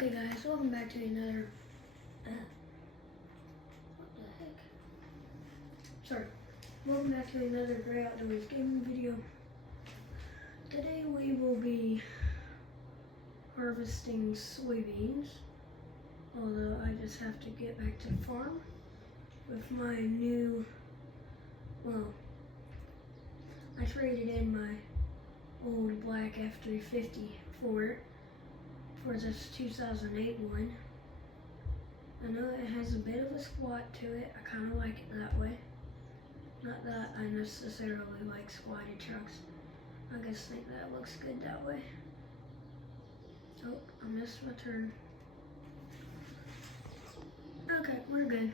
Okay guys, welcome back to another, what the heck? Sorry. Welcome back to another Great Outdoors gaming video. Today we will be harvesting soybeans. Although I just have to get back to the farm with my new, well, I traded in my old black F350 for it. For this 2008 one. I know it has a bit of a squat to it. I kind of like it that way. Not that I necessarily like squatted trucks. I just think that looks good that way. Oh, I missed my turn. Okay, we're good.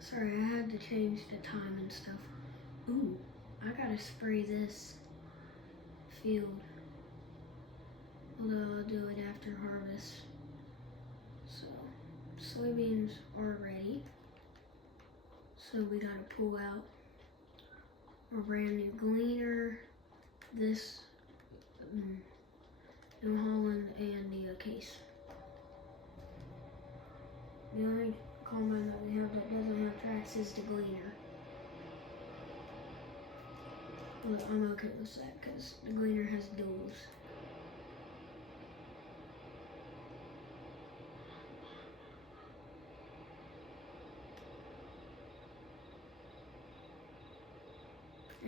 Sorry, I had to change the time and stuff. Ooh, I gotta spray this field. Although I'll do it after harvest. So, soybeans are ready. So we gotta pull out our brand new gleaner, this New Holland, and the case. The only combine that we have that doesn't have tracks is the gleaner. But I'm okay with that because the gleaner has duals.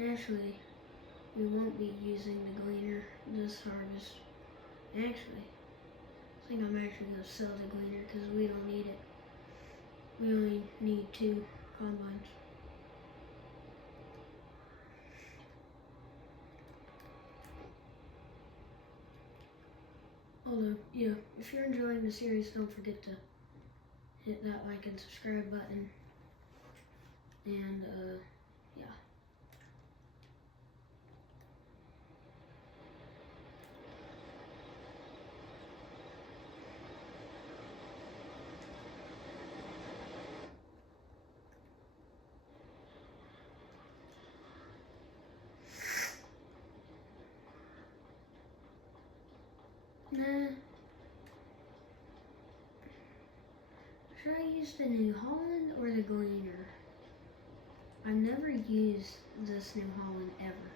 Actually, we won't be using the gleaner this harvest. Actually, I think I'm actually going to sell the gleaner because we don't need it. We only need 2 combines. Although, yeah, if you're enjoying the series, don't forget to hit that like and subscribe button. And, yeah. Nah. Should I use the New Holland or the Gleaner? I've never used this New Holland ever.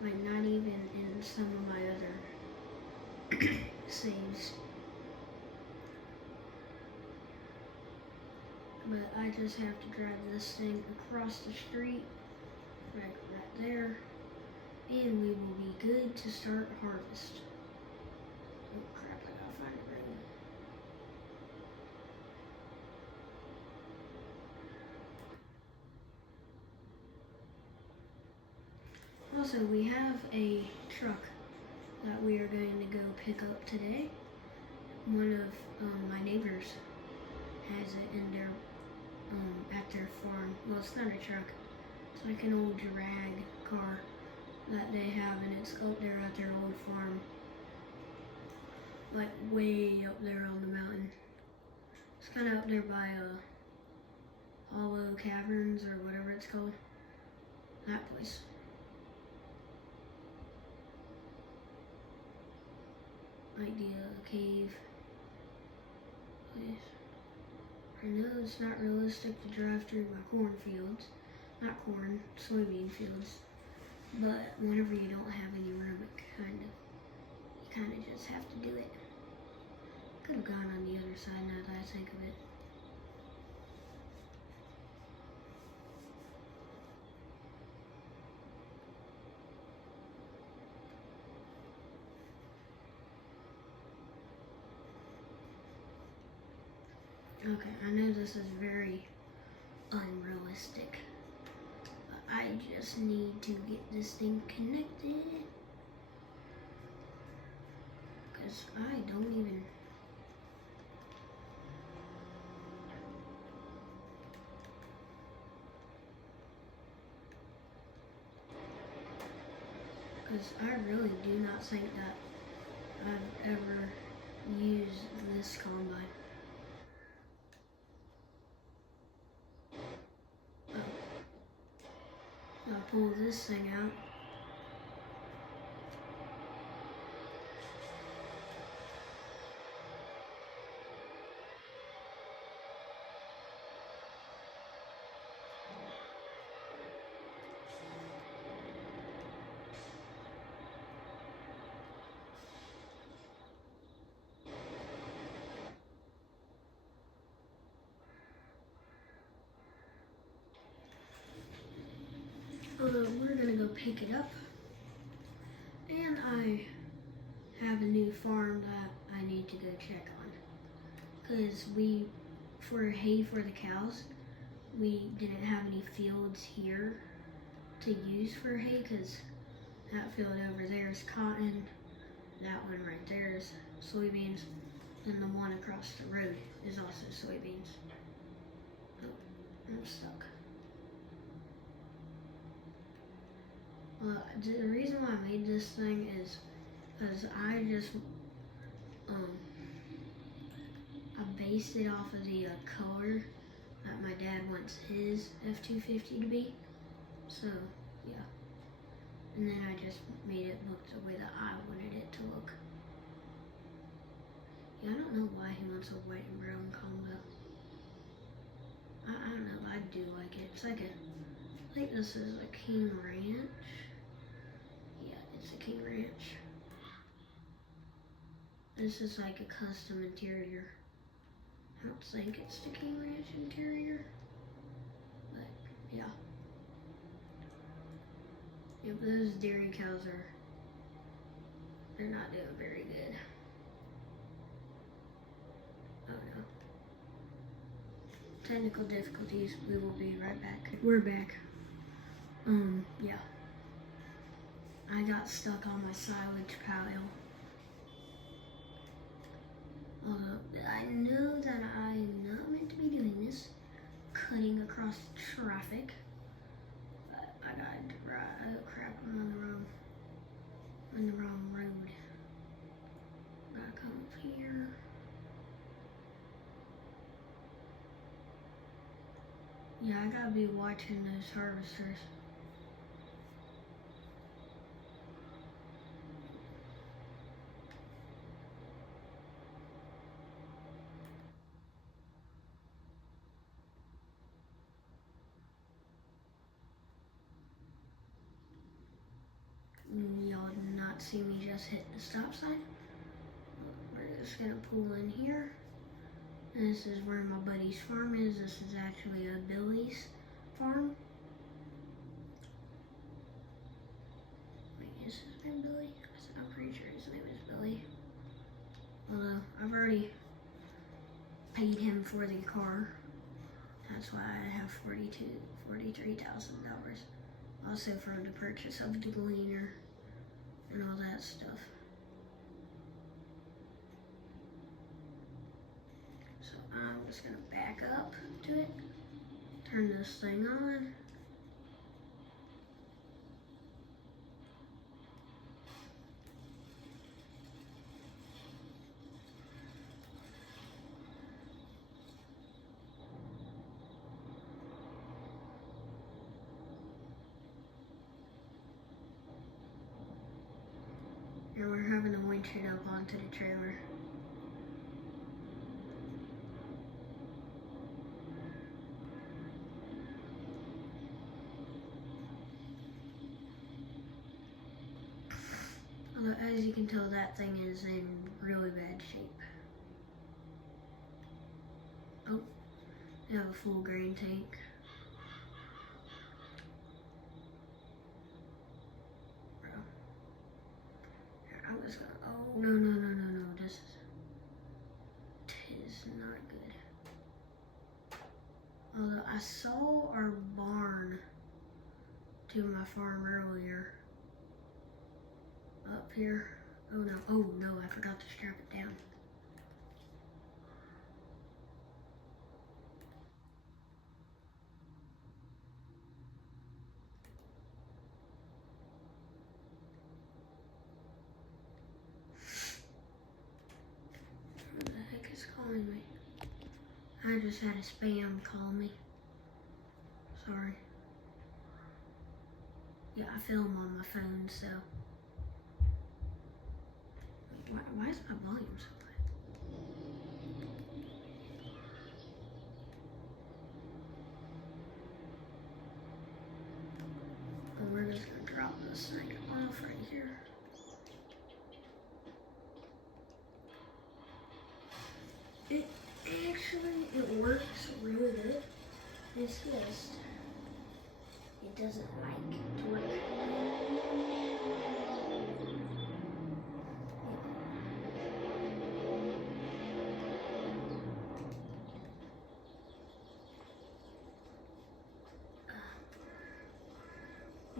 Like, not even in some of my other saves. But I just have to drive this thing across the street, right there, and we will be good to start harvest. Oh crap, I gotta find a room. Also, we have a truck that we are going to go pick up today. One of my neighbors has it in their at their farm. Well, it's not a truck. It's like an old drag car that they have, and it's up there at their old farm. Like way up there on the mountain. It's kind of up there by Hollow Caverns or whatever it's called. That place. Like the cave place. I know it's not realistic to drive through my cornfields. Not corn, soybean fields. But whenever you don't have any room, you kind of just have to do it. Could have gone on the other side now that I think of it. Okay, I know this is very unrealistic. But I just need to get this thing connected. Because I don't even... Because I really do not think that I've ever used this combine. I'll pull this thing out. We're gonna go pick it up. And I have a new farm that I need to go check on. Because for hay for the cows, we didn't have any fields here to use for hay because that field over there is cotton, that one right there is soybeans, and the one across the road is also soybeans. Oh, I'm stuck. The reason why I made this thing is because I based it off of the color that my dad wants his F-250 to be. So, yeah. And then I just made it look the way that I wanted it to look. Yeah, I don't know why he wants a white and brown combo. I don't know, I do like it. It's like I think this is a King Ranch. Yeah, it's a King Ranch. This is like a custom interior. I don't think it's the King Ranch interior, but yeah. Yeah, but those dairy cows they're not doing very good. Oh no. Technical difficulties, we will be right back. We're back. Yeah. I got stuck on my silage pile. I know that I'm not meant to be doing this, cutting across traffic, but I gotta drive. Oh crap! I'm on the wrong road. Gotta come up here. Yeah, I gotta be watching those harvesters. Y'all did not see me just hit the stop sign. We're just gonna pull in here. And this is where my buddy's farm is. This is actually a Billy's farm. Wait, is his name Billy? I'm pretty sure his name is Billy. Although I've already paid him for the car. That's why I have $43,000. Also from the purchase of the gleaner and all that stuff. So I'm just gonna back up to it, turn this thing on. And we're having to winch it up onto the trailer. Although, as you can tell, that thing is in really bad shape. Oh, they have a full grain tank. Bro. Here, I'm just gonna, oh, no, this is not good. Although I saw our barn to my farm earlier. Up here. Oh no, I forgot to strap it down. Who the heck is calling me? I just had a spam call me. Sorry. Yeah, I film on my phone, so. Why is my volume so high? And we're just gonna drop this thing off right here. It works really good. It's just, it doesn't like to work.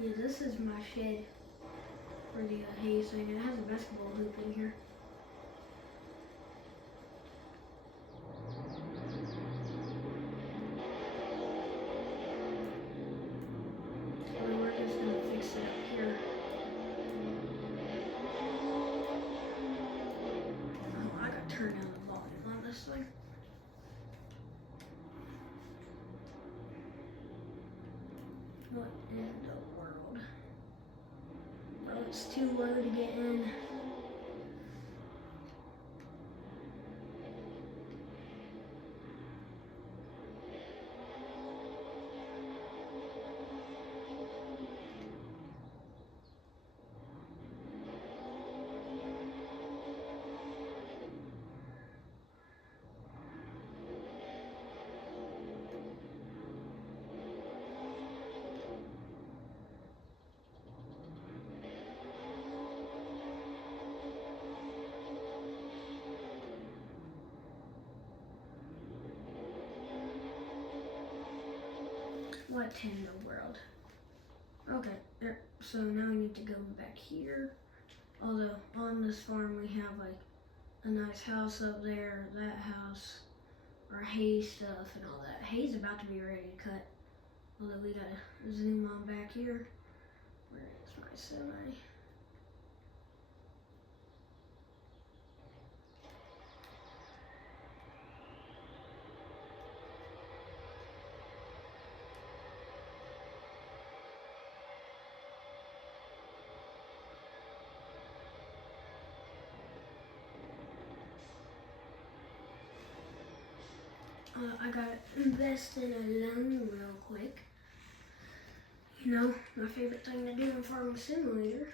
Yeah, this is my shed for the hay thing. It has a basketball hoop in here. We're just gonna fix it up here. Oh, I gotta turn down the volume on this thing. What in the world? Oh, it's too low to get in. What in the world? Okay, there. So now we need to go back here. Although on this farm we have like a nice house up there, that house, our hay stuff and all that. Hay's about to be ready to cut. Although we gotta zoom on back here. Where is my semi? I gotta invest in a loan real quick. You know, my favorite thing to do in Farming Simulator.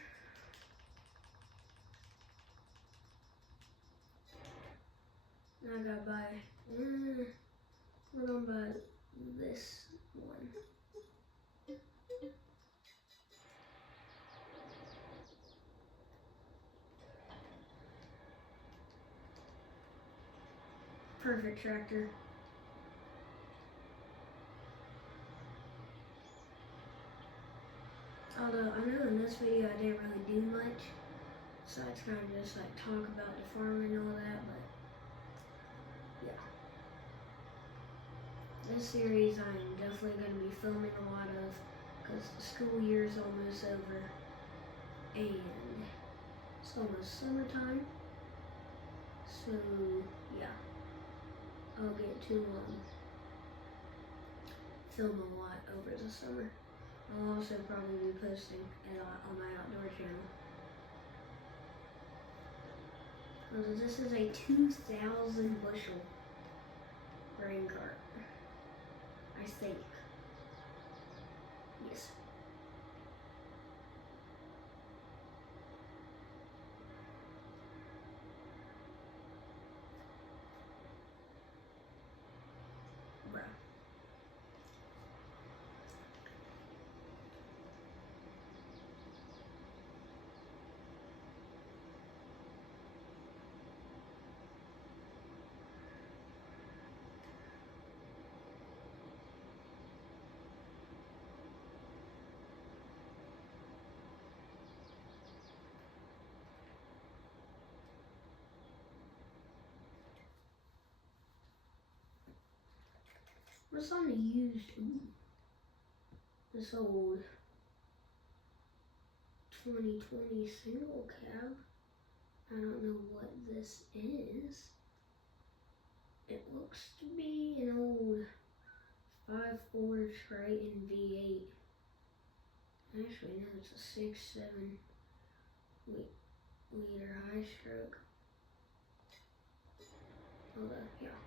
I gotta buy, we're gonna buy this one. Perfect tractor. Although I know in this video I didn't really do much, so it's kind of just like talk about the farm and all that, but yeah. This series I'm definitely going to be filming a lot of because the school year is almost over and it's almost summertime, so yeah, I'll get to film a lot over the summer. I'll also probably be posting a lot on my outdoor channel. Although this is a 2,000 bushel grain cart, I think. Yes. Bruh. What's on the used? Ooh, this old 2020 single cab. I don't know what this is. It looks to be an old 5.4 Triton V8. Actually, no, it's a 6.7 liter high stroke. Although, yeah.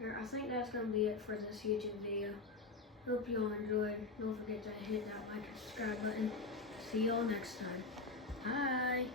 I think that's going to be it for this YouTube video. Hope you all enjoyed. Don't forget to hit that like and subscribe button. See y'all next time. Bye.